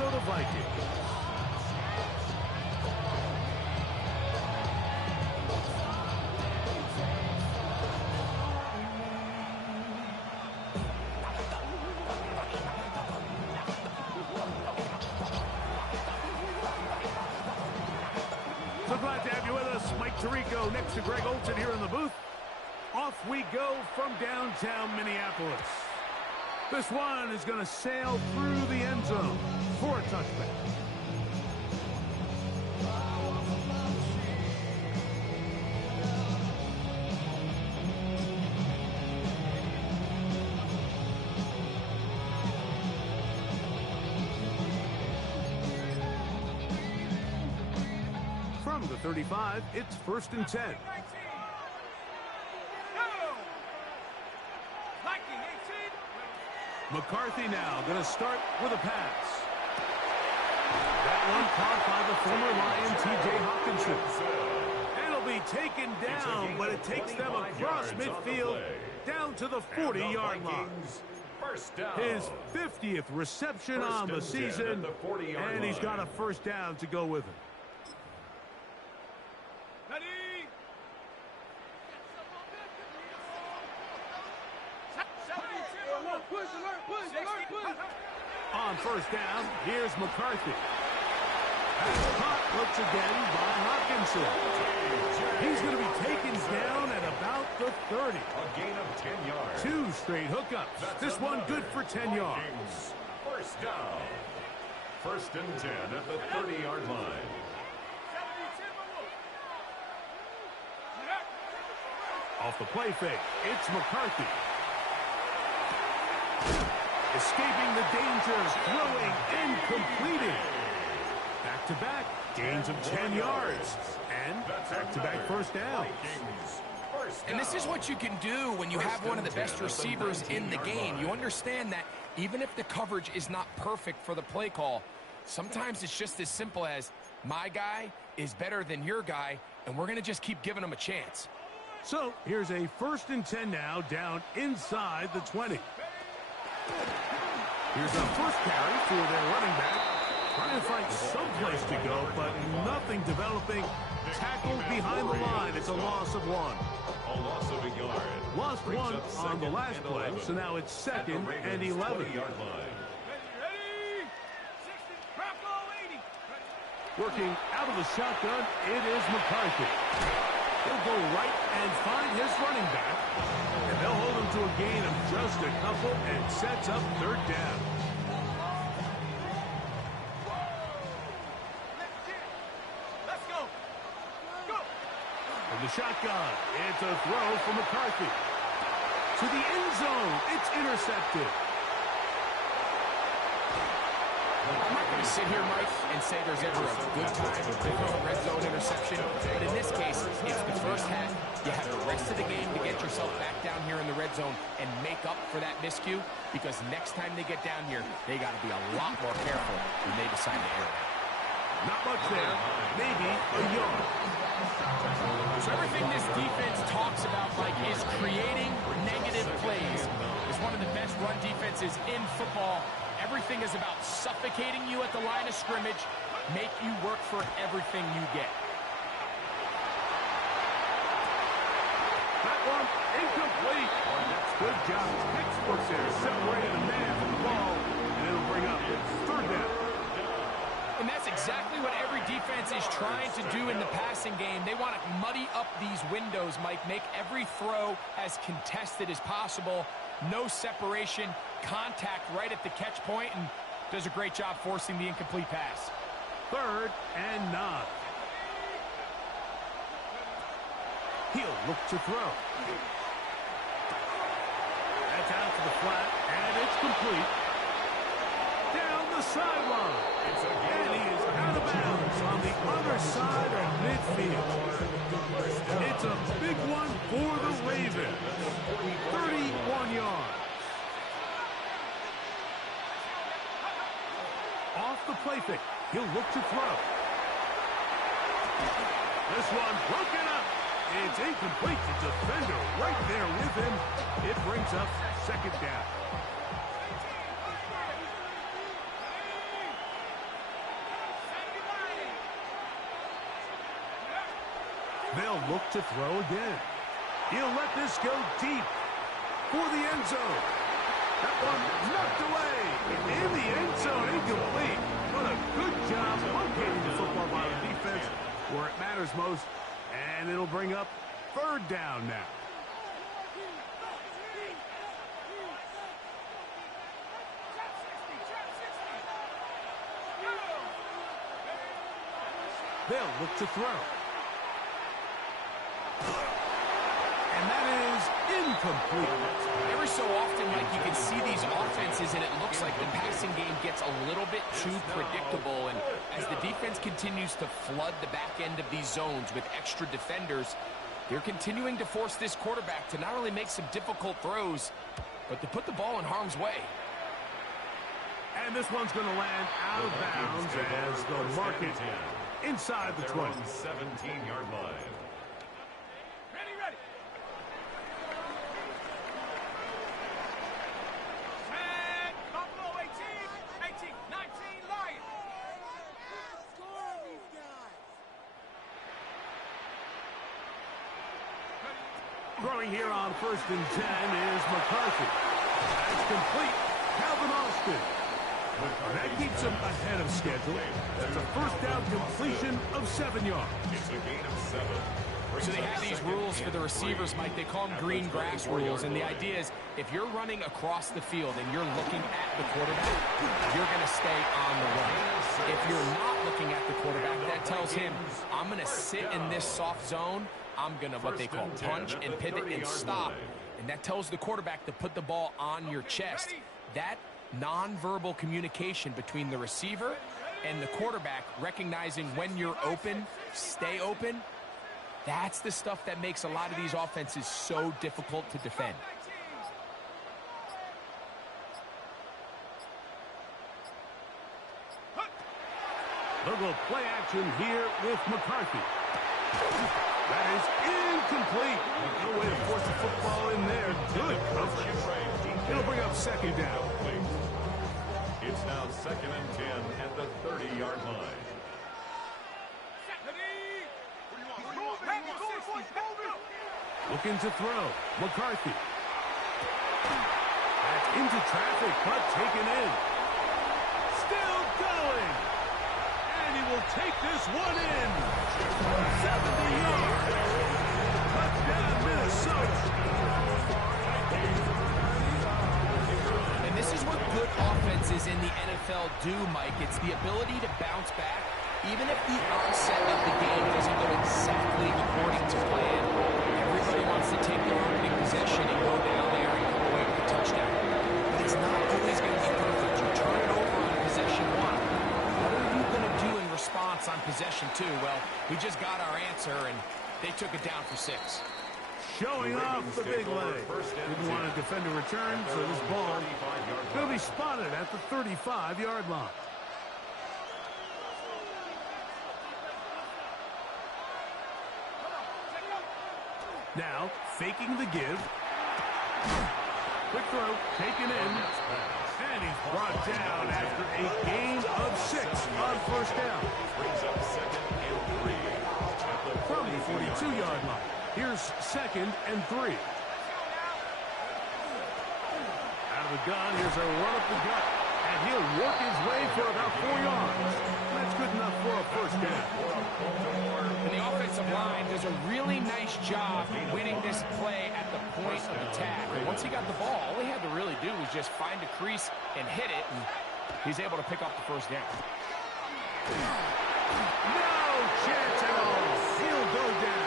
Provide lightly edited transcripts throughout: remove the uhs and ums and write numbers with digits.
Minnesota Vikings. So glad to have you with us. Mike Tirico next to Greg Olson here in the booth. Off we go from downtown Minneapolis. This one is going to sail through the end zone for a touchback. From the 35, it's 1st and 10. McCarthy now going to start with a pass. That one caught by the former Lion, T.J. Hawkinson. It'll be taken down, but it takes them across midfield down to the 40-yard line. His 50th reception on the season, and he's got a first down to go with it. On first down, here's McCarthy. Caught once again by Hawkinson. He's going to be taken down at about the 30. A gain of 10 yards. 2 straight hookups. This one good for 10 yards. First down. 1st and 10 at the 30-yard line. Off the play fake, it's McCarthy. Escaping the danger, throwing and completing. Back-to-back, gains of 10 yards. And back-to-back first downs. And this is what you can do when you have one of the best receivers in the game. You understand that even if the coverage is not perfect for the play call, sometimes it's just as simple as my guy is better than your guy, and we're going to just keep giving him a chance. So here's a 1st and 10 now, down inside the 20. Here's a first carry for their running back. Trying to find some place to go, but nothing developing. Tackled behind the line. It's a loss of 1. A loss of a yard. Lost 1 on the last play, so now it's 2nd and 11. Working out of the shotgun, it is McCarthy. He'll go right and find his running back. And they'll hold him to a gain of just a couple and sets up 3rd down. Let's go. From the shotgun, it's a throw for McCarthy. To the end zone, it's intercepted. I'm not going to sit here, Mike, and say there's ever a good time to throw a red zone interception, but in this case, it's the first half. You have the rest of the game to get yourself back down here in the red zone and make up for that miscue, because next time they get down here, they got to be a lot more careful when they decide to air it. Not much there, maybe a yard. So everything this defense talks about, Mike, is creating negative plays. It's one of the best run defenses in football. Everything is about suffocating you at the line of scrimmage, make you work for everything you get. That one incomplete. Good job. Textbook there, separating the man from the ball, and it'll bring up 3rd down. And that's exactly what every defense is trying to do in the passing game. They want to muddy up these windows, Mike, make every throw as contested as possible. No separation, contact right at the catch point, and does a great job forcing the incomplete pass. 3rd and 9. He'll look to throw. That's out to the flat, and it's complete. Down the sideline. And he is out of bounds on the other side of midfield. It's a big one for the Ravens. 31 yards. Off the play fake. He'll look to throw. This one broken up. It's incomplete. The defender right there with him. It brings up 2nd down. They'll look to throw again. He'll let this go deep for the end zone. That one knocked away. In the end zone, incomplete. What a good job locating the football by the defense where it matters most. And it'll bring up third down now. They'll look to throw. And that is incomplete. Every so often, Mike, you can see these offenses, and it looks like the passing game gets a little bit too predictable. And as the defense continues to flood the back end of these zones with extra defenders, they're continuing to force this quarterback to not only make some difficult throws, but to put the ball in harm's way. And this one's going to land out of bounds as they'll mark it inside the 20. 17-yard line. Ready, ready. And Buffalo 18, 19 Lions. Score on these guys. Throwing here on 1st and 10 is McCarthy. That's complete. Calvin Austin. That keeps him ahead of schedule. That's a first down completion of 7 yards. It's a gain of 7. So they have these rules for the receivers, Mike. They call them green grass rules. And the idea is if you're running across the field and you're looking at the quarterback, you're going to stay on the run. If you're not looking at the quarterback, that tells him, I'm going to sit in this soft zone. I'm going to, what they call, punch and pivot and stop. And that tells the quarterback to put the ball on your chest. That nonverbal communication between the receiver and the quarterback, recognizing when you're open, stay open, that's the stuff that makes a lot of these offenses so difficult to defend. They'll go play action here with McCarthy. That is incomplete. No way to force the football in there. Good coverage. It'll bring up 2nd down. It's now 2nd and 10 at the 30-yard line. Looking to throw. McCarthy. That's into traffic, but taken in. Still going. And he will take this one in. 70 yards. Touchdown, Minnesota. And this is what good offenses in the NFL do, Mike. It's the ability to bounce back, even if the onset of the game doesn't go exactly according to plan. Everybody wants to take their opening possession and go down there and come away with a touchdown. But it's not always going to be perfect. You turn it over on possession 1. What are you going to do in response on possession 2? Well, we just got our answer, and they took it down for 6. Showing off the big leg. Didn't want to defend a return, so this ball will be spotted at the 35-yard line. Now, faking the give. Quick throw, taken in. And he's brought down after a gain of 6 on 1st down. From the 42-yard line. Here's 2nd and 3. Out of the gun, here's a run up the gut. And he'll work his way for about 4 yards. That's good enough for a 1st down. And the offensive line does a really nice job winning this play at the point of attack. And once he got the ball, all he had to really do was just find a crease and hit it, and he's able to pick up the 1st down. No chance at all. He'll go down.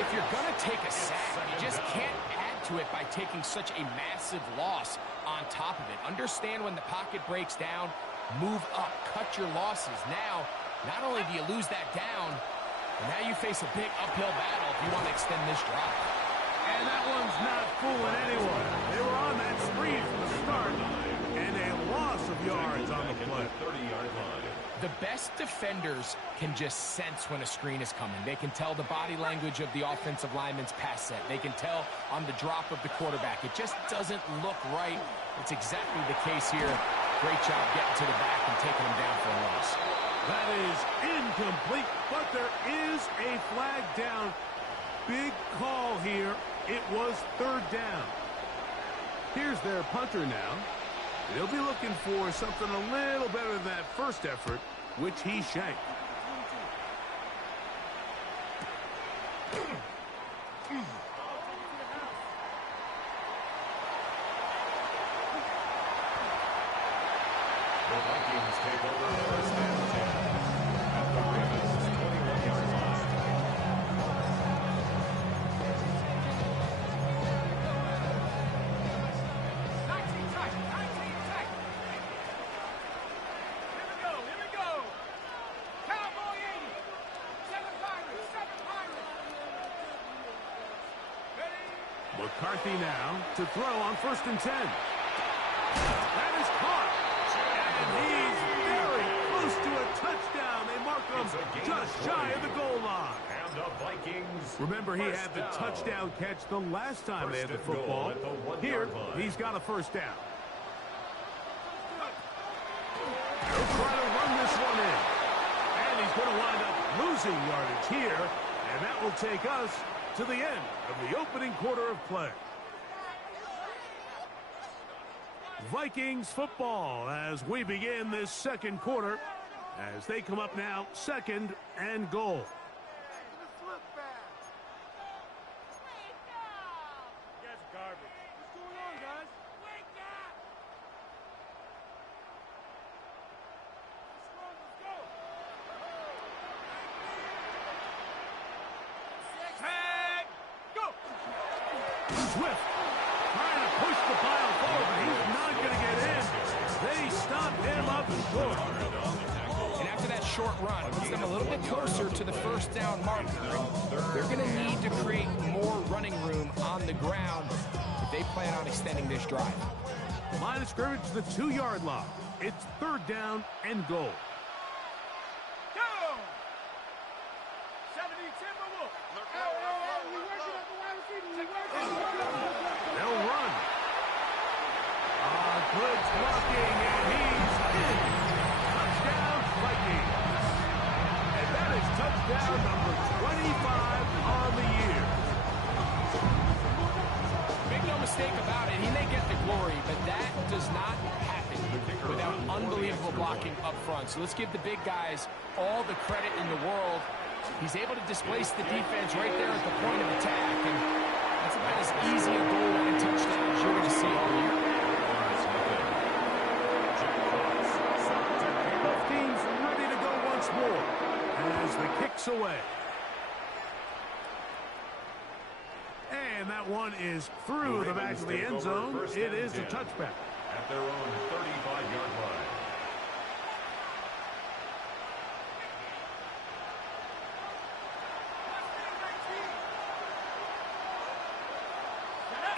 If you're going to take a sack, you just can't add to it by taking such a massive loss on top of it. Understand when the pocket breaks down, move up, cut your losses. Now, not only do you lose that down, but now you face a big uphill battle if you want to extend this drive. And that one's not fooling anyone. They were on that spree from the start, and a loss of yards on the play. 30-yard line. The best defenders can just sense when a screen is coming. They can tell the body language of the offensive lineman's pass set. They can tell on the drop of the quarterback. It just doesn't look right. It's exactly the case here. Great job getting to the back and taking him down for a loss. That is incomplete. incomplete, but there is a flag down. Big call here. It was third down. Here's their punter now. They'll be looking for something a little better than that first effort, which he shanked. The Vikings take over first and 10 at the Ravens' 21-yard line. 19 tight, 19 tight. Here we go. Cowboy 80. 7 Pirates, 7 Pirates. Ready? McCarthy now to throw on first and 10. That is caught. And he's very close to a touchdown. They mark him just shy of the goal line. And the Vikings. Remember, he had the first down. touchdown catch the last time they had the First and goal football. at the 1-yard Here, line. he's got a first down. He'll try to run this one in. And he's going to wind up losing yardage here. And that will take us to the end of the opening quarter of play. Vikings football as we begin this second quarter as they come up now second and goal. Tag, go. Swift trying to push the pile forward, but he's not going to get in. They stopped him up short. And after that short run, puts them a little bit closer to the first down marker. They're going to need to create more running room on the ground if they plan on extending this drive. Line of scrimmage to the 2-yard line. It's third down and goal. Go. 70 Timberwolves. They'll run. Good blocking, and he's in. Touchdown, Vikings. And that is touchdown number 25 on the year. Make no mistake about it, he may get the glory, but that does not happen without unbelievable blocking up front. So let's give the big guys all the credit in the world. He's able to displace the defense right there at the point of attack, and that's about as easy a goal line touchdown as you're going to see all year. Both teams ready to go once more as the kick's away. And that one is through the back of the end zone. It is a touchback. At their own 35-yard line.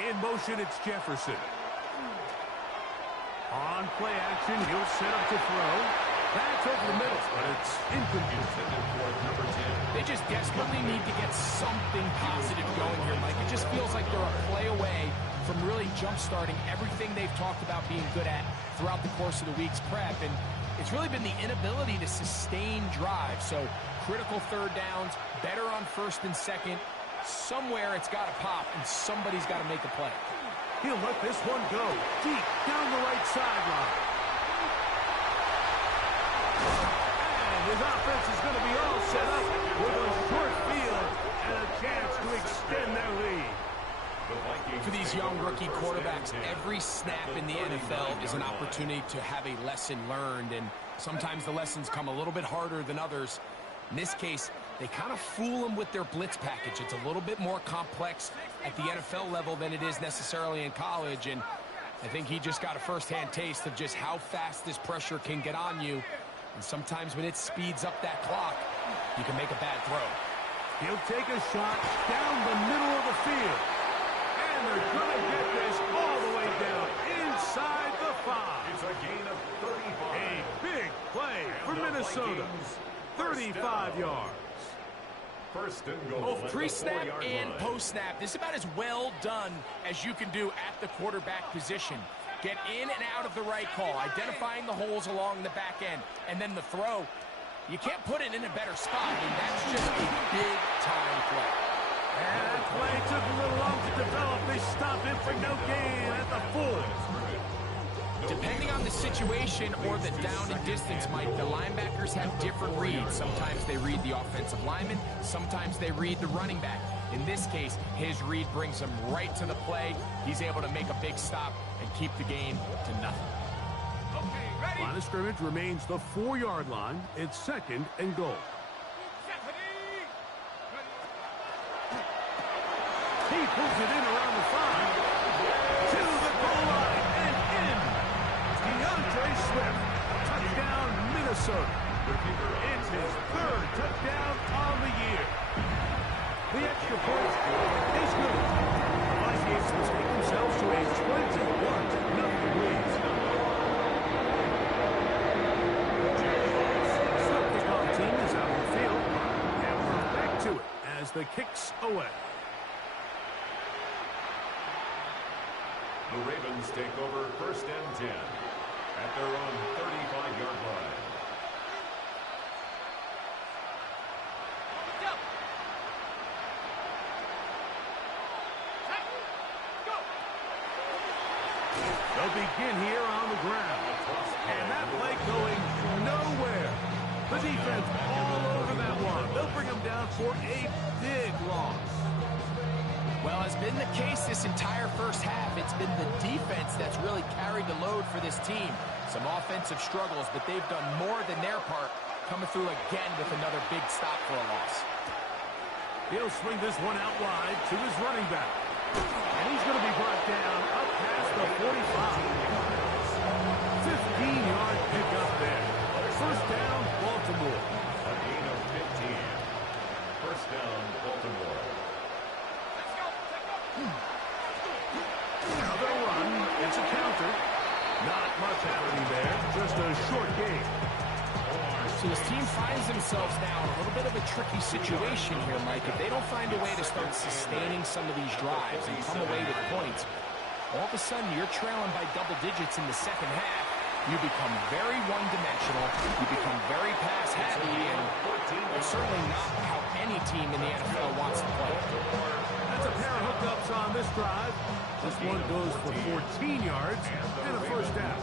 In motion, it's Jefferson. On play action, he'll set up to throw. That's over the middle, but it's incomplete. Intended for number 10. They just desperately need to get something positive going here, Mike. It just feels like they're a play away from really jump-starting everything they've talked about being good at throughout the course of the week's prep. And it's really been the inability to sustain drives. So critical third downs, better on first and second. Somewhere it's got to pop, and somebody's got to make a play. He'll let this one go deep down the right sideline. And his offense is going to be all set up with a short field and a chance to extend their lead. For these young rookie quarterbacks, every snap in the NFL is an opportunity to have a lesson learned, and sometimes the lessons come a little bit harder than others. In this case, they kind of fool them with their blitz package. It's a little bit more complex at the NFL level than it is necessarily in college, and I think he just got a first-hand taste of just how fast this pressure can get on you, and sometimes when it speeds up that clock, you can make a bad throw. He'll take a shot down the middle of the field. And they're going to get this all the way down inside the 5. It's a gain of 35. A big play for Minnesota. 35 yards. First and goal. Both at the pre-snap 4-yard and line. post-snap, this is about as well done as you can do at the quarterback position. Get in and out of the right call, identifying the holes along the back end, and then the throw. You can't put it in a better spot. I mean, that's just a big-time play. And that play took a little long to develop. They stopped it for no gain at the 4. Depending on the situation or the down and distance, Mike, the linebackers have different reads. Sometimes they read the offensive lineman. Sometimes they read the running back. In this case, his read brings him right to the play. He's able to make a big stop and keep the game to nothing. Okay, ready? Line of scrimmage remains the 4-yard line. It's 2nd and goal. Stephanie! He pulls it in around the 5. To the goal line and in. DeAndre Swift. Touchdown, Minnesota. It's his 3rd touchdown on the year. The extra point is good. The Vikings will take themselves to a 21-0 lead. So the kickoff team is out on the field, and we're back to it as the kicks away. The Ravens take over 1st and 10 at their own 35-yard line. They'll begin here on the ground. And that play going nowhere. The defense all over that one. They'll bring them down for a big loss. Well, as been the case this entire first half, it's been the defense that's really carried the load for this team. Some offensive struggles, but they've done more than their part, coming through again with another big stop for a loss. He'll swing this one out wide to his running back. And he's going to be brought down up past the 45. 15-yard pickup there. First down, Baltimore. A gain of 15. First down, Baltimore. Now they'll run. It's a counter. Not much happening there. Just a short gain. So this team finds themselves now in a little bit of a tricky situation here, Mike. If they don't find a way to start sustaining some of these drives and come away with points, all of a sudden you're trailing by double digits in the second half. You become very one-dimensional. You become very pass-happy, and it's certainly not how any team in the NFL wants to play. That's a pair of hookups on this drive. This one goes for 14 yards and a first down.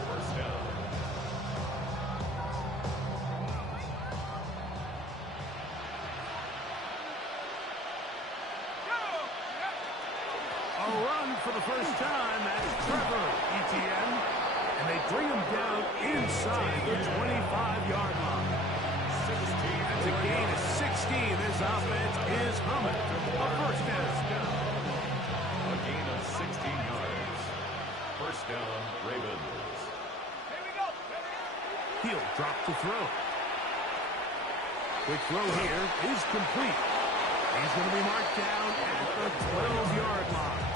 A run for the first time. That's Trevor Etienne. And they bring him down inside the 25-yard line. That's a gain of 16. This offense is humming. A first down. A gain of 16 yards. First down, Ravens. Here we go. He'll drop to throw. Quick throw here is complete. He's going to be marked down at the 12-yard line.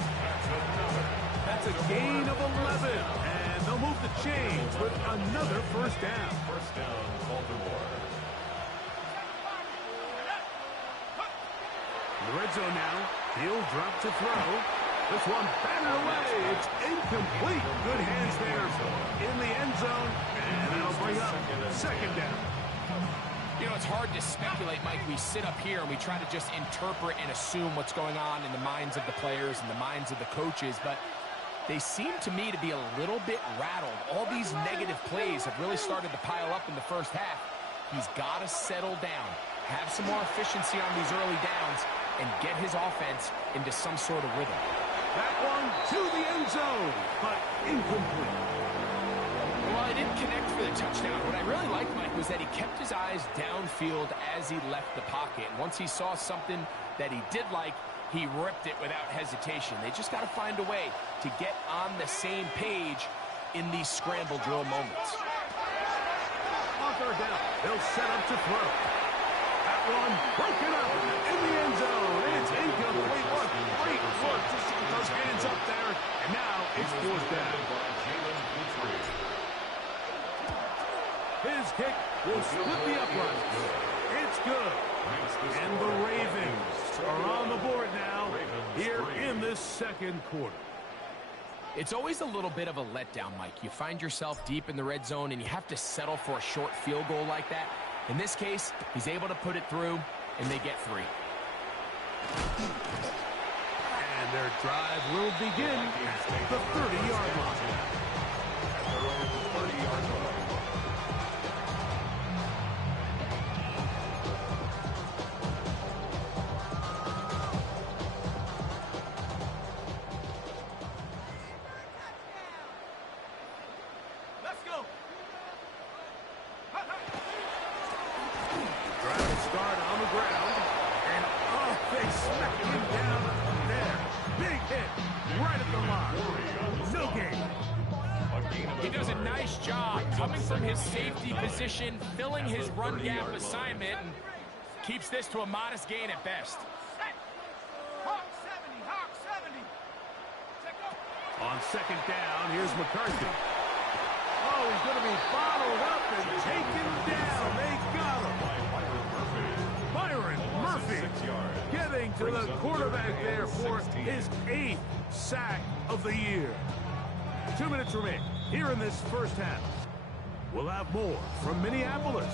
That's a gain of 11. And they'll move the chains with another first down. First down, Baltimore. In the red zone now. He'll drop to throw. This one batted away. It's incomplete. Good hands there in the end zone. And that'll bring up second down. You know, it's hard to speculate, Mike. We sit up here and we try to just interpret and assume what's going on in the minds of the players and the minds of the coaches, but they seem to me to be a little bit rattled. All these negative plays have really started to pile up in the first half. He's got to settle down, have some more efficiency on these early downs, and get his offense into some sort of rhythm. That one to the end zone, but incomplete. Well, he didn't connect for the touchdown. What I really liked, Mike, was that he kept his eyes downfield as he left the pocket. And once he saw something that he did like, he ripped it without hesitation. They just got to find a way to get on the same page in these scramble drill moments. On third down, they'll set up to throw. That one broken up in the end zone. It's incomplete. What great work to get those hands up there. And now it's fourth down. His kick will split the uprights. It's good. And the Ravens are on the board now here in this second quarter. It's always a little bit of a letdown, Mike. You find yourself deep in the red zone and you have to settle for a short field goal like that. In this case, he's able to put it through, and they get 3. And their drive will begin at the 30-yard line. At their own 30-yard line. Let's go. Drive start on the ground. And, oh, they smacked him down there. Big hit right at the line. No gain. He does a nice job coming from his safety position, filling his run gap assignment, and keeps this to a modest gain at best. Set. Hawk 70. Hawk 70. Check up. On second down, here's McCarthy. Oh, he's going to be followed up and taken down. They got him. Byron Murphy getting to the quarterback there for his 8th sack of the year. 2 minutes remain here in this first half. We'll have more from Minneapolis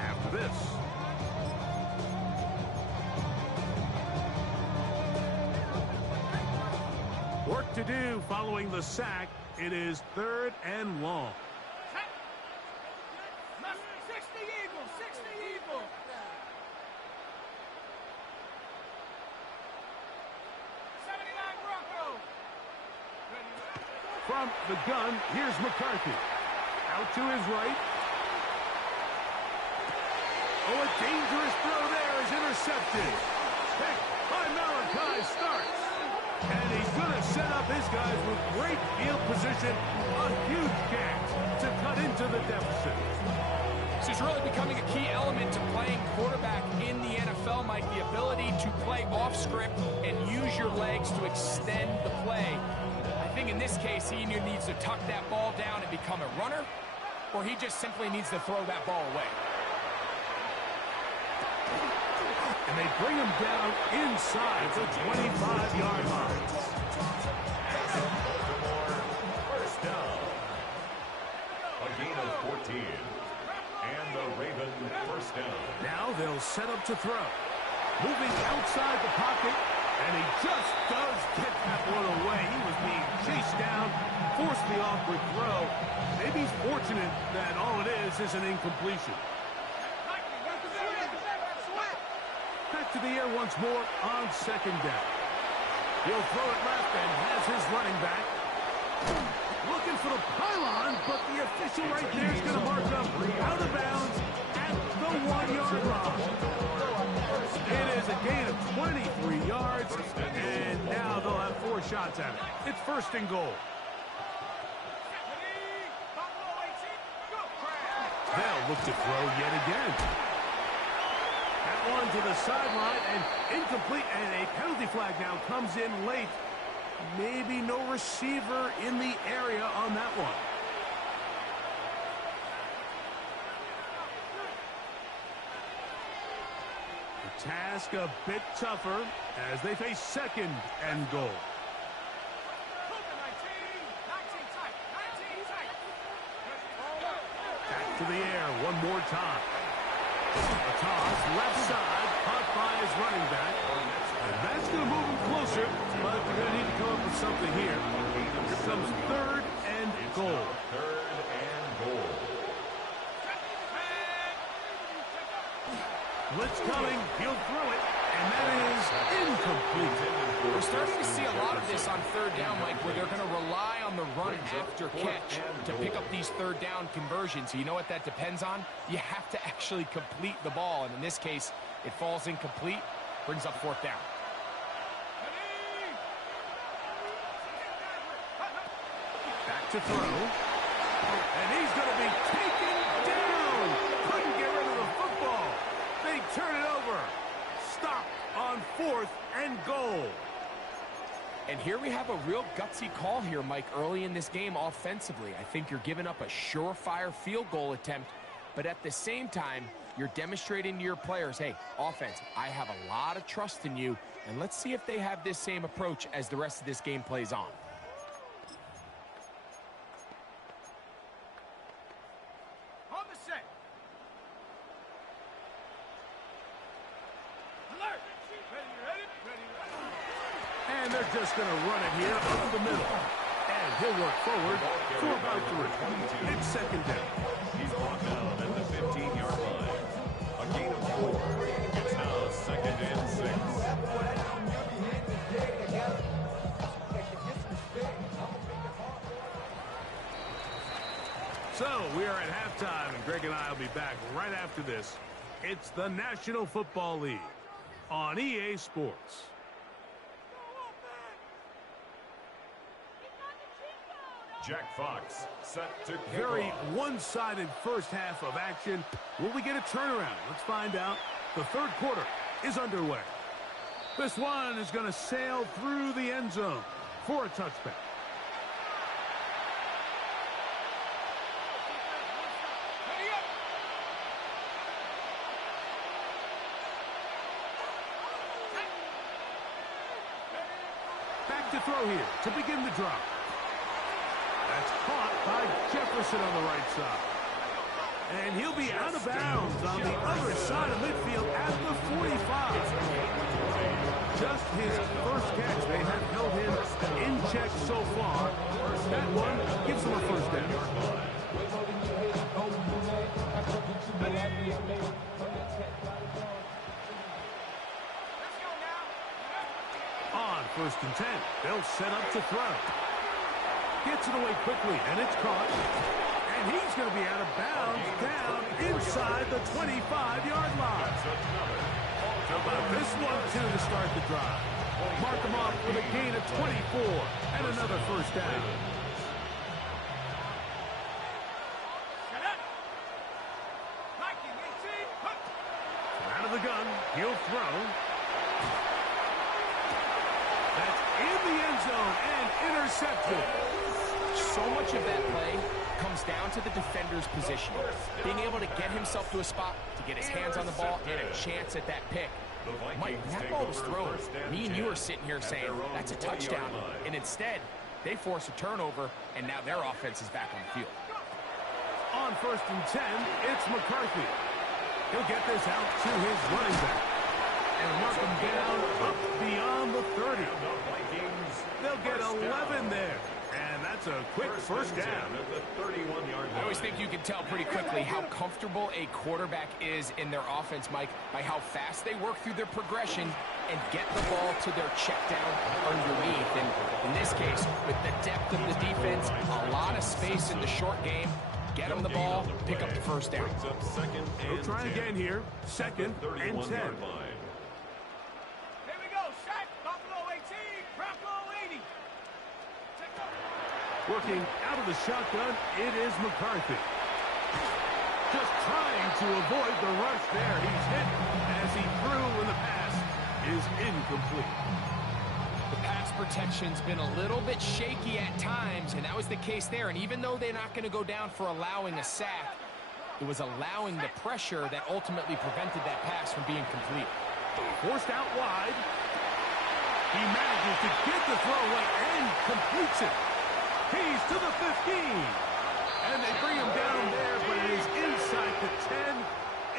after this. Work to do following the sack. It is 3rd and long. Set. 60 Eagles. 60 Eagles. From the gun, here's McCarthy. Out to his right. Oh, a dangerous throw there is intercepted. Picked by Malachi Starks. And he's going to set up his guys with great field position. A huge catch to cut into the deficit. This is really becoming a key element to playing quarterback in the NFL, Mike. The ability to play off script and use your legs to extend the play. I think in this case, he either needs to tuck that ball down and become a runner, or he just simply needs to throw that ball away. And they bring him down inside the 25-yard line. Baltimore, first down. A gain of 14. And the Raven first down. Now they'll set up to throw. Moving outside the pocket, and he just does get that one away. He was being chased down, forced the awkward throw. Maybe he's fortunate that all it is an incompletion. Back to the air once more on second down. He'll throw it left and has his running back. Looking for the pylon, but the official right there is going to mark up out of bounds at the 1-yard line. It is a gain of 23 yards, and now they'll have 4 shots at it. It's 1st and goal. They'll look to throw yet again. That one to the sideline and incomplete, and a penalty flag now comes in late. Maybe no receiver in the area on that one. The task a bit tougher as they face 2nd and goal. Back to the air one more time. A toss, left side, caught by his running back. And that's going to move him closer, but they're going to need to come up with something here. Here comes 3rd and goal. 3rd and goal. Blitz coming, he'll throw it, and that is incomplete. We're starting to see a lot of this on 3rd down, Mike, where they're going to rely on the run after catch to pick up these 3rd down conversions. So you know what that depends on? You have to actually complete the ball, and in this case, it falls incomplete, brings up 4th down. Back to throw, and he's going to be taken down. Couldn't get rid of the football. They turn it over. Stop on 4th and goal. And here we have a real gutsy call here, Mike, early in this game offensively. I think you're giving up a surefire field goal attempt, but at the same time, you're demonstrating to your players, hey, offense, I have a lot of trust in you, and let's see if they have this same approach as the rest of this game plays on. On the set. And they're just going to run it here up the middle. And he'll work forward for about 3. It's second down. He's brought down at the 15-yard line. A gain of 4. It's now second and 6. So we are at halftime, and Greg and I will be back right after this. It's the National Football League on EA Sports. Jack Fox set to kick Very off. one-sided first half of action. Will we get a turnaround? Let's find out. The third quarter is underway. This one is going to sail through the end zone for a touchback. Back to throw here to begin the drive. That's caught by Jefferson on the right side. And he'll be out of bounds on the other side of midfield at the 45. Just his first catch. They have held him in check so far. That one gives him a first down. On 1st and 10, they'll set up to throw. Gets it away quickly, and it's caught. And he's going to be out of bounds down inside the 25-yard line. How about this one, too, to start the drive? Mark him off with a gain of 24 and another first down. Out of the gun, he'll throw. That's in the end zone and intercepted. So much of that play comes down to the defender's positioning. Being able to get himself to a spot, to get his hands on the ball, and a chance at that pick. Mike, when that ball was thrown, me and you are sitting here saying, that's a touchdown. And instead, they force a turnover, and now their offense is back on the field. On 1st and 10, it's McCarthy. He'll get this out to his running back. And mark him down up beyond the 30. They'll get 11 there. And that's a quick first down. At the 31-yard line. I always think you can tell pretty quickly how comfortable a quarterback is in their offense, Mike, by how fast they work through their progression and get the ball to their check down underneath. And in this case, with the depth of the defense, a lot of space in the short game, get them the ball, pick up the first down. We'll try again here. Second and 10. Working out of the shotgun, it is McCarthy. Just trying to avoid the rush there. He's hit as he threw when the pass is incomplete. The pass protection's been a little bit shaky at times, and that was the case there. And even though they're not going to go down for allowing a sack, it was allowing the pressure that ultimately prevented that pass from being complete. Forced out wide. He manages to get the throw away and completes it. He's to the 15. And they bring him down there, but it is inside the 10.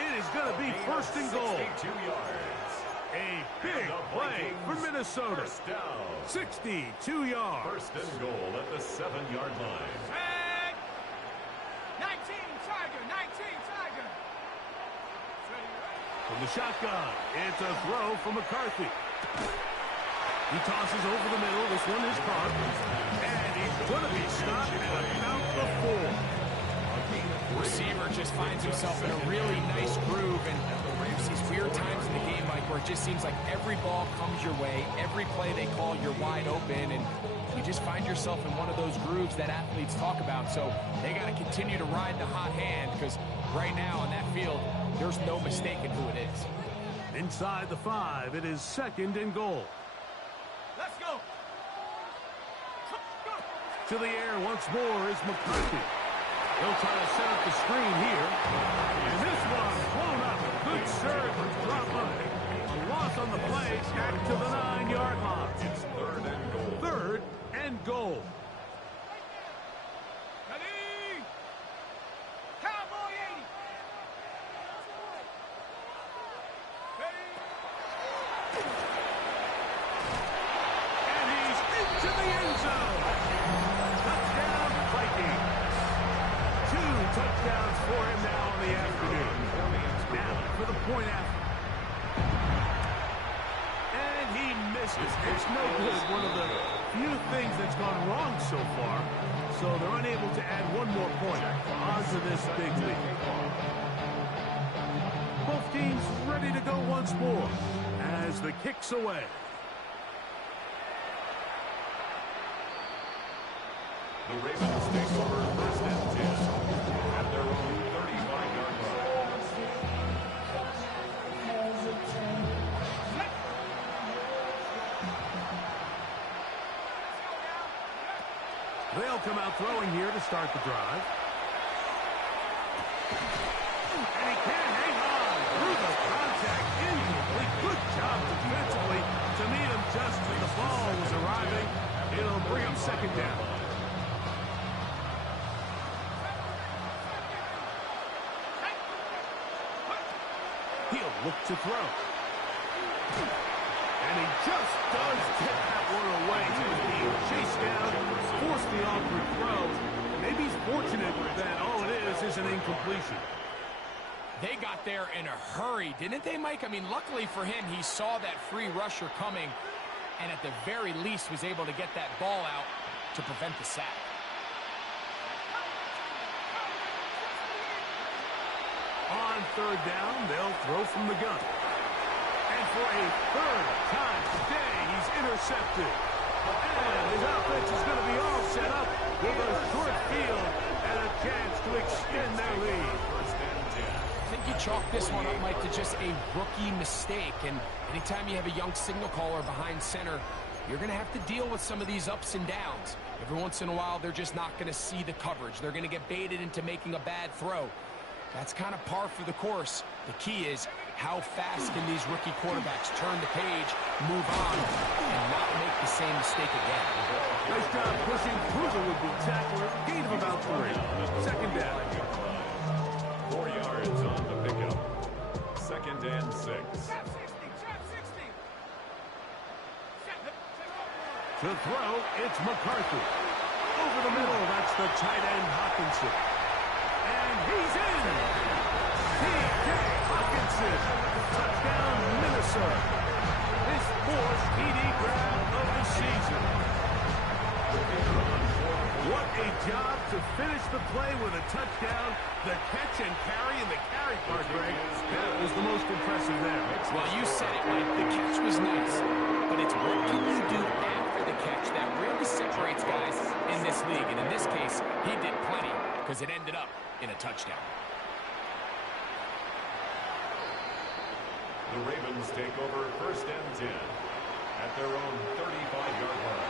It is going to be first and goal. 62 yards. A big play for Minnesota. 62 yards. First and goal at the 7-yard line. 19 Tiger, 19 Tiger. From the shotgun, it's a throw for McCarthy. He tosses over the middle. This one is caught. And he's going to be stopped at about the 4. Receiver just finds himself in a really nice groove, and there's these weird times in the game, Mike, where it just seems like every ball comes your way, every play they call, you're wide open, and you just find yourself in one of those grooves that athletes talk about. So they got to continue to ride the hot hand, because right now on that field, there's no mistaking who it is. Inside the 5, it is second and goal. Let's go. To the air once more is McCarthy. They'll try to set up the screen here. And this one blown up. Good serve for drop under. A loss on the play back to the 9-yard line. It's third and goal. Third and goal. Ready? Cowboy 80. Ready? It's no good. One of the few things that's gone wrong so far. So they're unable to add one more point onto this big lead. Both teams ready to go once more as the kick's away. The Ravens take over first and 10 at their own 35-yard line. They'll come out throwing here to start the drive. And he can't hang on through the contact. Incomplete. Good job defensively to meet him just as the ball was arriving. It'll bring him second down. He'll look to throw. And he just does get that one away. He was being chased down, forced the awkward throw. Maybe he's fortunate that all it is an incompletion. They got there in a hurry, didn't they, Mike? I mean, luckily for him, he saw that free rusher coming, and at the very least was able to get that ball out to prevent the sack. On third down, they'll throw from the gun. And for a third time today, he's intercepted. And his offense is going to be all set up with a short field and a chance to extend their lead. I think you chalk this one up, Mike, to just a rookie mistake. And anytime you have a young signal caller behind center, you're going to have to deal with some of these ups and downs. Every once in a while, they're just not going to see the coverage. They're going to get baited into making a bad throw. That's kind of par for the course. The key is how fast can these rookie quarterbacks turn the page, move on, and not make the same mistake again. Nice job pushing through the would-be tackler. Gain of about 3. Second down. 4 yards on the pickup. Second and 6. To throw, it's McCarthy. Over the middle, that's the tight end Hawkinson. And he's in! T.J. Hawkinson, touchdown Minnesota. His 4th TD grab of the season. What a job to finish the play with a touchdown. The catch and carry, and the carry part, Greg, that was the most impressive there. Well, you said it, Mike. The catch was nice, but it's what can you do after the catch that really separates guys in this league. And in this case, he did plenty because it ended up in a touchdown. The Ravens take over first and 10 at their own 35-yard line.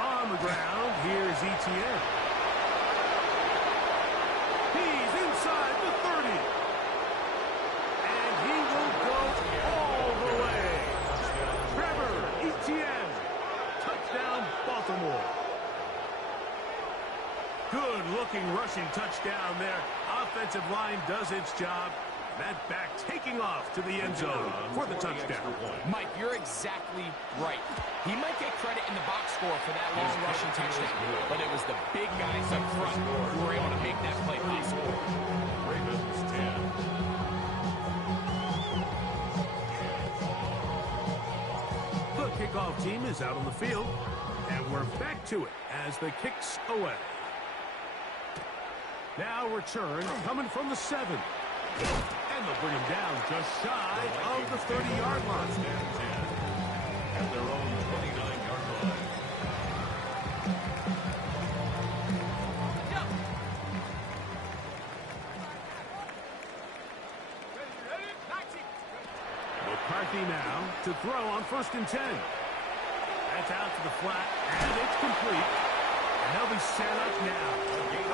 On the ground, here's Etienne. He's inside the 30. And he will go all the way. Trevor Etienne. Touchdown, Baltimore. Good-looking rushing touchdown there. Offensive line does its job. That back taking off to the end zone for the touchdown. Mike, you're exactly right. He might get credit in the box score for that long rushing touchdown, but it was the big guys up front who were able to make that play possible. Ravens 10. The kickoff team is out on the field, and we're back to it as the kick's away. Now return coming from the 7. And they'll bring him down just shy of the 30-yard line. At their own 29-yard line. McCarthy now to throw on 1st and 10. That's out to the flat, and it's complete. And they'll be set up now.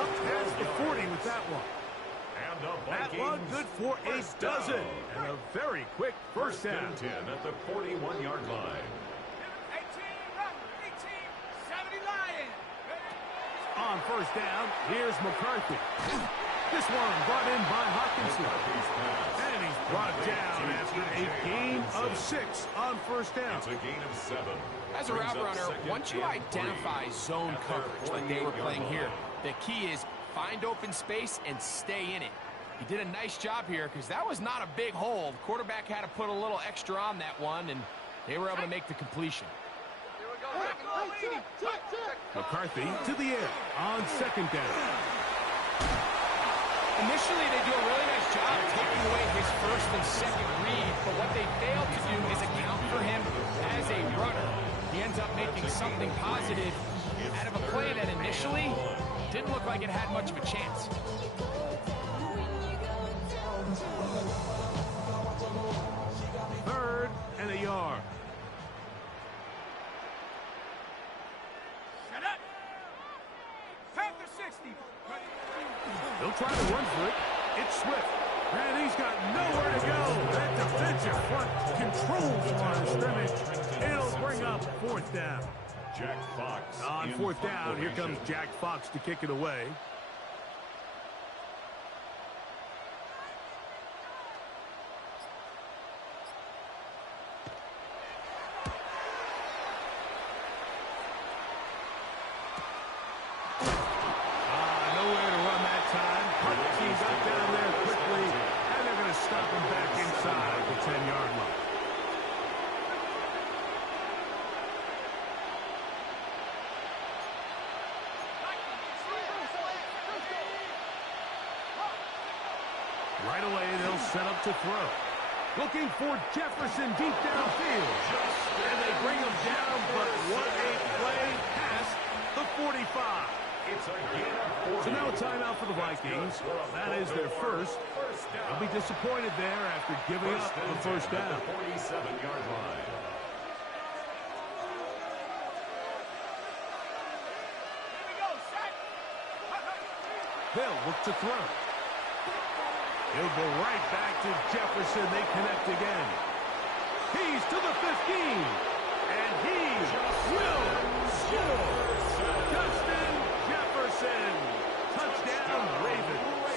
Up past the 40 with that one. That one good for a dozen. And a very quick first down. 10 at the 41-yard line. 18, Lions. On first down, here's McCarthy. This one brought in by Hawkinson. And he's brought down after a gain of 6 on first down. It's a gain of 7. As a route runner, once you identify zone coverage like they were playing here, the key is find open space and stay in it. He did a nice job here because that was not a big hole. The quarterback had to put a little extra on that one, and they were able to make the completion. McCarthy to the air on second down. Initially, they do a really nice job taking away his first and second read, but what they fail to do is account for him as a runner. He ends up making something positive out of a play that initially didn't look like it had much of a chance. Third and a yard. Shut up. Panther 60. They'll try to run for it. It's Swift. And he's got nowhere to go. That defensive front controls the line of scrimmage. It'll bring up fourth down. Jack Fox. On fourth down, here comes Jack Fox to kick it away. Nowhere to run that time. Punt team got down there quickly, and they're going to stop him back inside the 10-yard line. Right away, they'll set up to throw. Looking for Jefferson deep downfield. And they bring him down, but what a play past the 45. It's a gain of 40. So now a timeout for the Vikings. That is their first. They'll be disappointed there after giving up the first down. 47-yard line. Here we go, set. They'll look to throw. He'll go right back to Jefferson. They connect again. He's to the 15. And he will score. Justin Jefferson. Touchdown, Ravens.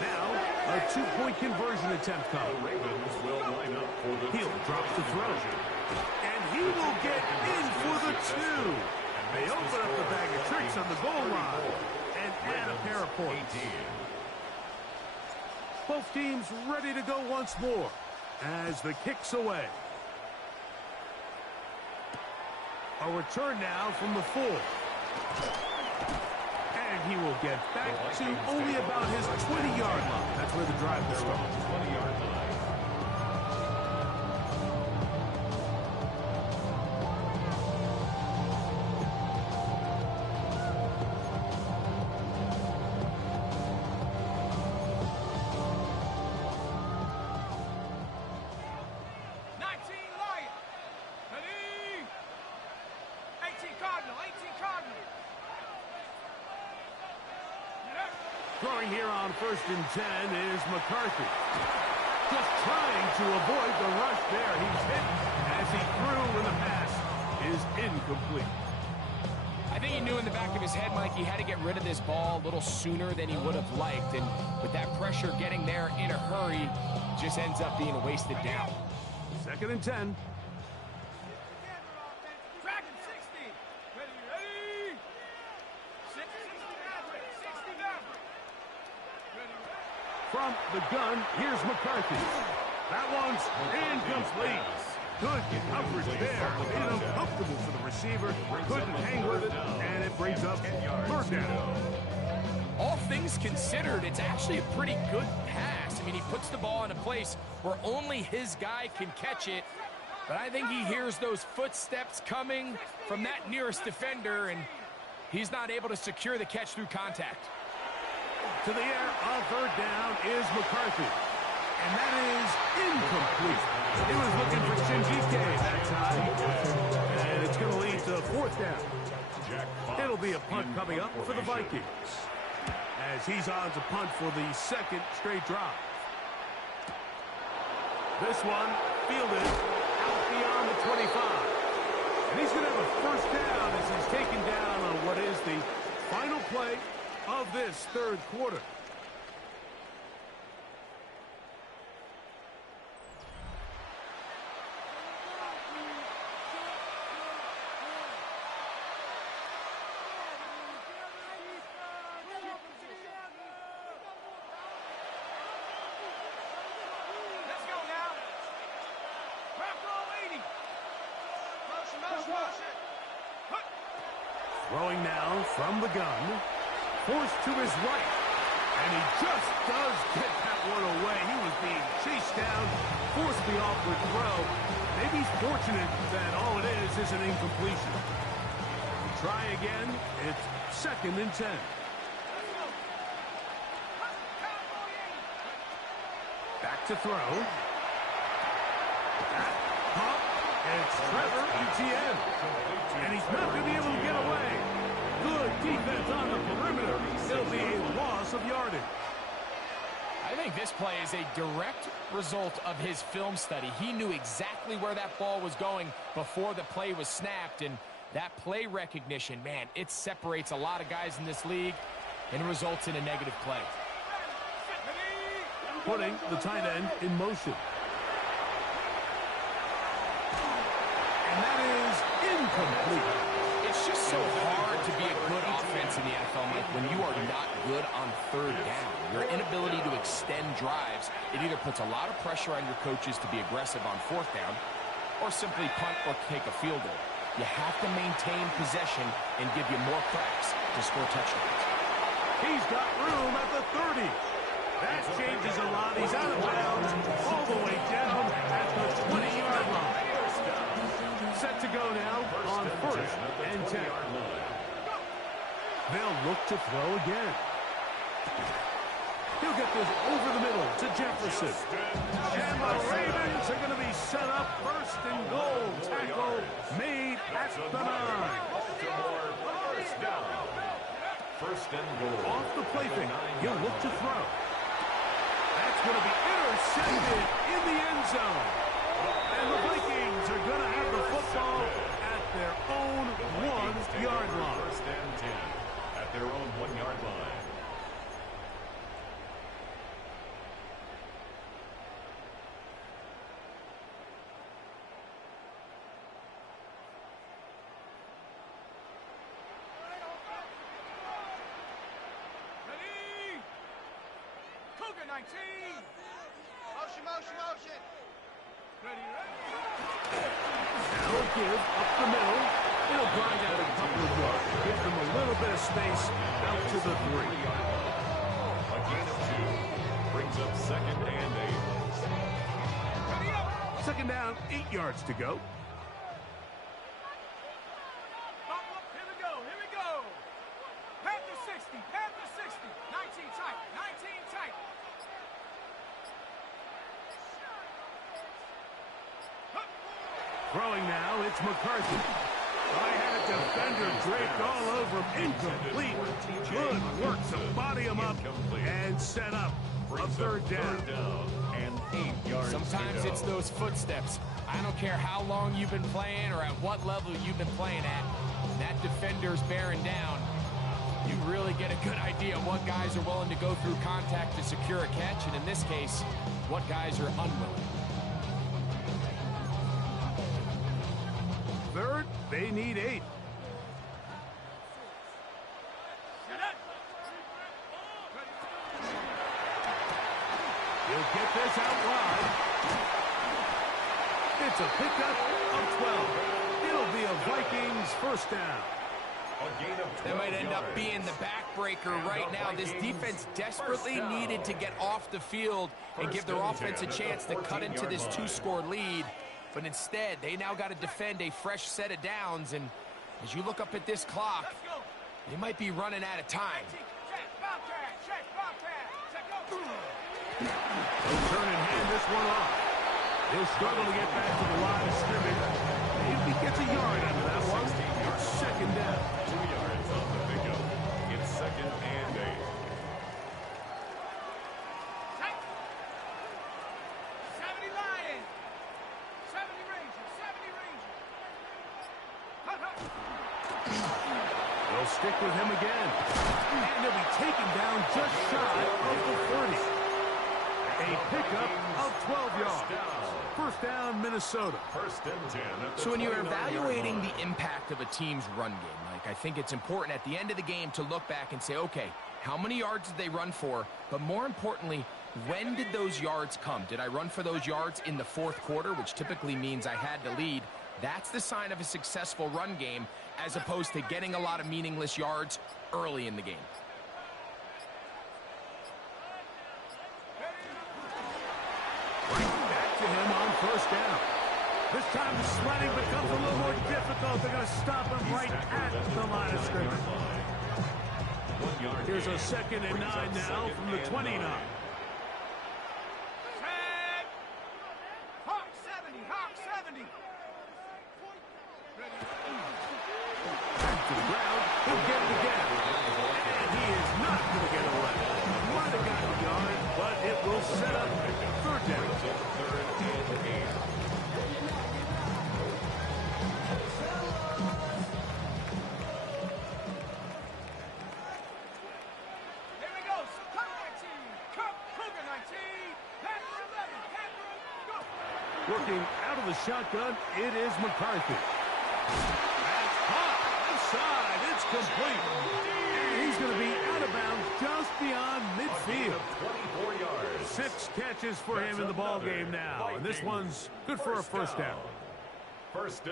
Now, a two-point conversion attempt The comes. Ravens will line up for the Hill drops the throw. And he will get in for the two. They open up the bag of tricks on the goal line and add a pair of points. 18. Both teams ready to go once more as the kick's away. A return now from the 4. And he will get back to only about his 20-yard line. That's where the drive will start. 20-yard line. Throwing here on 1st and 10 is McCarthy. Just trying to avoid the rush there. He's hit as he threw, and the pass is incomplete. I think he knew in the back of his head, Mike, he had to get rid of this ball a little sooner than he would have liked. And with that pressure getting there in a hurry, just ends up being a wasted down. 2nd and 10. Dragon 60. Ready. 60 Maverick. 60 Maverick. From the gun, here's McCarthy. That one's incomplete. Good coverage there. Made it uncomfortable for the receiver. Couldn't hang with it, and it brings up 3rd down. All things considered, it's actually a pretty good pass. I mean, he puts the ball in a place where only his guy can catch it. But I think he hears those footsteps coming from that nearest defender, and he's not able to secure the catch through contact. To the air on 3rd down is McCarthy. And that is incomplete. He was looking for Shinjike that time. And it's going to lead to 4th down. It'll be a punt coming up for the Vikings, as he's on to punt for the 2nd straight drive. This one fielded out beyond the 25. And he's going to have a 1st down as he's taken down on what is the final play of this 3rd quarter. Throwing now from the gun. Forced to his right. And he just does get that one away. He was being chased down, forced the awkward throw. Maybe he's fortunate that all it is an incompletion. Try again. It's 2nd and 10. Back to throw. Pump. It's Trevor Etienne. And he's not going to be able to get away. Good defense on the perimeter. It'll be a loss of yardage. I think this play is a direct result of his film study. He knew exactly where that ball was going before the play was snapped, and that play recognition, man, it separates a lot of guys in this league and results in a negative play. Putting the tight end in motion. And that is incomplete. It's just so hard to be a good offense in the NFL, Mike, when you are not good on 3rd down. Your inability to extend drives, it either puts a lot of pressure on your coaches to be aggressive on 4th down or simply punt or take a field goal. You have to maintain possession and give you more cracks to score touchdowns. He's got room at the 30. That changes a lot. He's out of bounds all the way down at the 20-yard line. Set to go now on 1st and 10. They'll look to throw again. He'll get this over the middle to Jefferson. And the Ravens are going to be set up 1st and goal. Tackle made at the 9. First and goal. Off the plaything. He'll look to throw. That's going to be intercepted in the end zone. And the Vikings are going to have the football at their own 1-yard line. First and 10 at their own 1-yard line. Ready? Cougar 19. Motion, motion, motion. Ready, ready. That'll give up the middle. It'll grind out a couple of yards. Give them a little bit of space out to the 3. A gain of 2 brings up 2nd and 8. Ready up. 2nd down, 8 yards to go. Up, up. Here we go. Here we go. Panther 60. Panther 60. 19 tight. 19 tight. Throwing now, it's McCarthy. I had a defender draped all over him. Incomplete. Good work to body him up and set up a 3rd down. And 8 yards. Sometimes it's those footsteps. I don't care how long you've been playing or at what level you've been playing at. When that defender's bearing down, you really get a good idea of what guys are willing to go through contact to secure a catch, and in this case, what guys are unwilling. 3rd, they need 8. He'll get this out wide. It's a pickup of 12. It'll be a Vikings 1st down. That might end up being the backbreaker right now. This defense desperately needed to get off the field and give their offense a chance to cut into this 2-score lead. But instead, they now got to defend a fresh set of downs. And as you look up at this clock, they might be running out of time. He'll turn and hand this one off. He'll struggle to get back to the line of scrimmage. If he gets a yard out of that one, it's 2nd down. 2 yards on the pickup. It's 2nd and 8. They'll stick with him again. And he'll be taken down just shy of the 30. A pickup of 12 yards. 1st down, Minnesota. 1st and 10. So when you're evaluating the impact of a team's run game, Mike, I think it's important at the end of the game to look back and say, okay, how many yards did they run for? But more importantly, when did those yards come? Did I run for those yards in the 4th quarter, which typically means I had to lead? That's the sign of a successful run game as opposed to getting a lot of meaningless yards early in the game. Back to him on first down. This time the sledding becomes a little more difficult. They're going to stop him right at the line of scrimmage. Here's a 2nd and 9 now from the 29. Hawk 70, Hawk 70. Back to the ground. He'll get it again. And he is not going to get away. Might have gotten a yard, but it will set up 3rd down. Here we go. Cup 19. Cup Cougar 19. Panther 11. Panther, go. Working out of the shotgun, it is McCarthy. That's hot. Inside. It's complete. And he's going to be out of bounds just beyond midfield. 24 yards. 6 catches for him in the ball game now. And this one's good for a first down.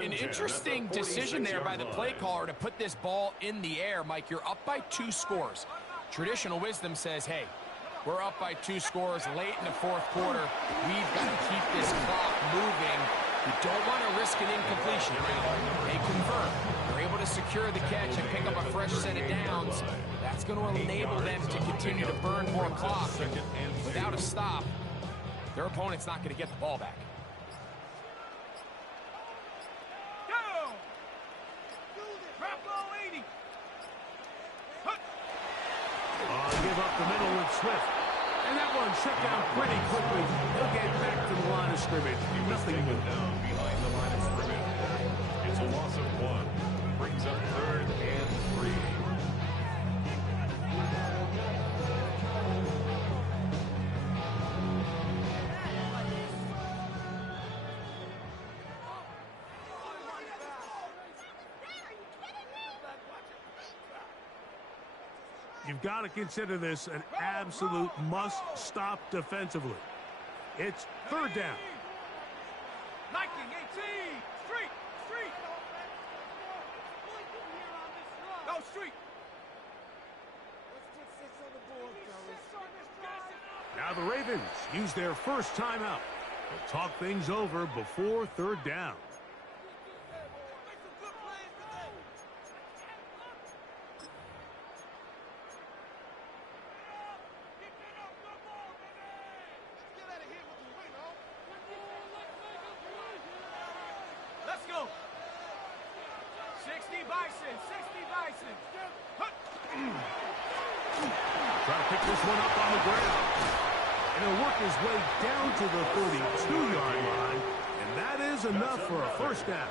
An interesting decision there by the play caller to put this ball in the air. Mike, you're up by 2 scores. Traditional wisdom says, hey, we're up by 2 scores late in the 4th quarter. We've got to keep this clock moving. You don't want to risk an incompletion. They convert. They're able to secure the catch and pick up a fresh set of downs. That's going to enable them to continue to burn more clock. Without a stop, their opponent's not going to get the ball back. Go. Drop low 80. Give up the middle with Swift. And that one shut down pretty quickly. He'll get back to the line of scrimmage. Nothing new. Down behind the line of scrimmage. It's a loss of 1. Brings up 3rd and 3. You've got to consider this an absolute must-stop defensively. It's 3rd down. Liking 18. Street. Street. Go street. Let's put 6 on the board, fellas. Now the Ravens use their first timeout. They'll talk things over before 3rd down. Let's go. 60 Bison. 60 Bison. Trying to pick this one up on the ground. And he'll work his way down to the 32-yard line. And that is enough for a first down.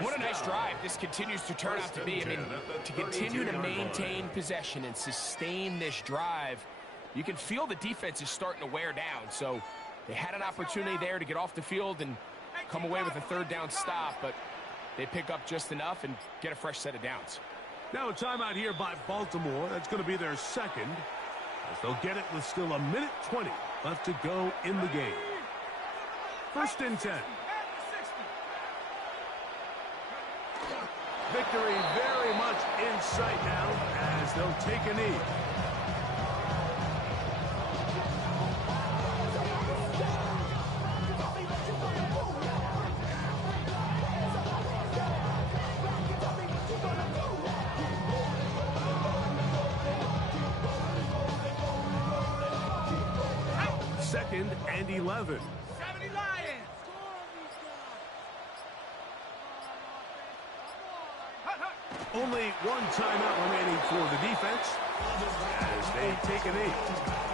What a nice drive this continues to turn out to be. I mean, to continue to maintain possession and sustain this drive, you can feel the defense is starting to wear down. So they had an opportunity there to get off the field and come away with a 3rd down stop, but they pick up just enough and get a fresh set of downs. Now a timeout here by Baltimore. That's going to be their 2nd. As they'll get it with still 1:20 left to go in the game. 1st and 10. Victory very much in sight now as they'll take a knee. Second and 11. 70 Lions. Only one timeout remaining for the defense as they take a knee.